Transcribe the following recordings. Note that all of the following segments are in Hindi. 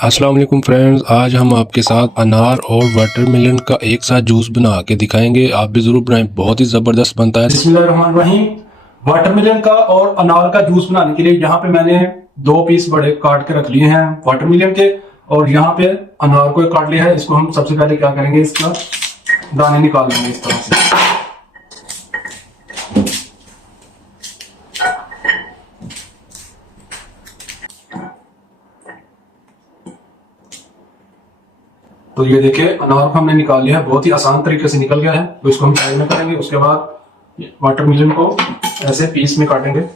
अस्सलाम वालेकुम फ्रेंड्स, आज हम आपके साथ अनार और वाटरमेलन का एक साथ जूस बना के दिखाएंगे। आप भी ज़रूर बनाएं, बहुत ही ज़बरदस्त बनता है। बिस्मिल्लाहिर्रहमानिर्रहीम। वाटरमेलन का और अनार का जूस बनाने के लिए यहाँ पे मैंने 2 पीस बड़े काट के रख लिए हैं वाटरमेलन के, और यहाँ पे अनार को काट लिया है। इसको हम सबसे पहले क्या करेंगे, इसका दाने निकाल लेंगे इस तरह से। तो ये देखिए, अनार को हमने निकाल लिया है, बहुत ही आसान तरीके से निकल गया है। तो इसको हम साइड में करेंगे। उसके बाद वाटरमेलन को ऐसे पीस में काटेंगे।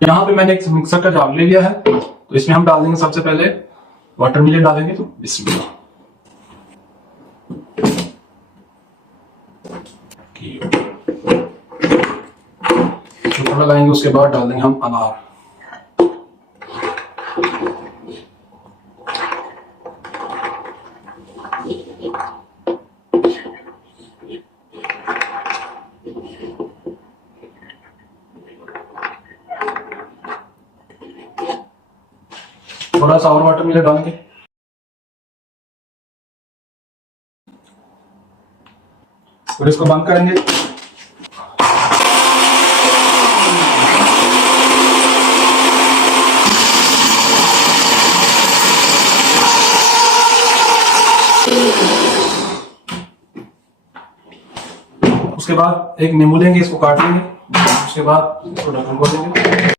यहाँ पे मैंने एक मिक्सर का जार ले लिया है, तो इसमें हम डाल देंगे सबसे पहले वाटरमेलन डालेंगे। तो बिस्मिल्लाह लगाएंगे। उसके बाद डाल देंगे हम अनार। थोड़ा सा और वाटरमेलन डालेंगे। और इसको बंद करेंगे। उसके बाद एक नींबू लेंगे, इसको काट लेंगे। उसके बाद इसको ढक्कन खोल देंगे।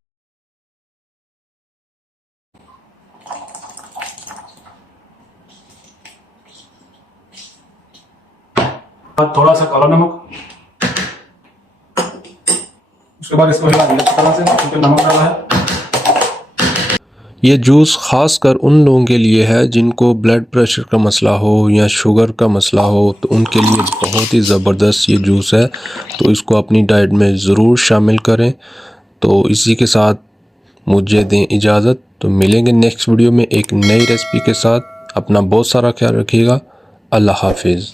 थोड़ा सा काला नमक। उसके बाद इसको हिला देंगे अच्छी तरह से, क्योंकि नमक डाला है। ये जूस ख़ास कर उन लोगों के लिए है जिनको ब्लड प्रेशर का मसला हो या शुगर का मसला हो, तो उनके लिए बहुत ही ज़बरदस्त ये जूस है। तो इसको अपनी डाइट में ज़रूर शामिल करें। तो इसी के साथ मुझे दें इजाज़त। तो मिलेंगे नेक्स्ट वीडियो में एक नई रेसिपी के साथ। अपना बहुत सारा ख्याल रखिएगा। अल्लाह हाफिज़।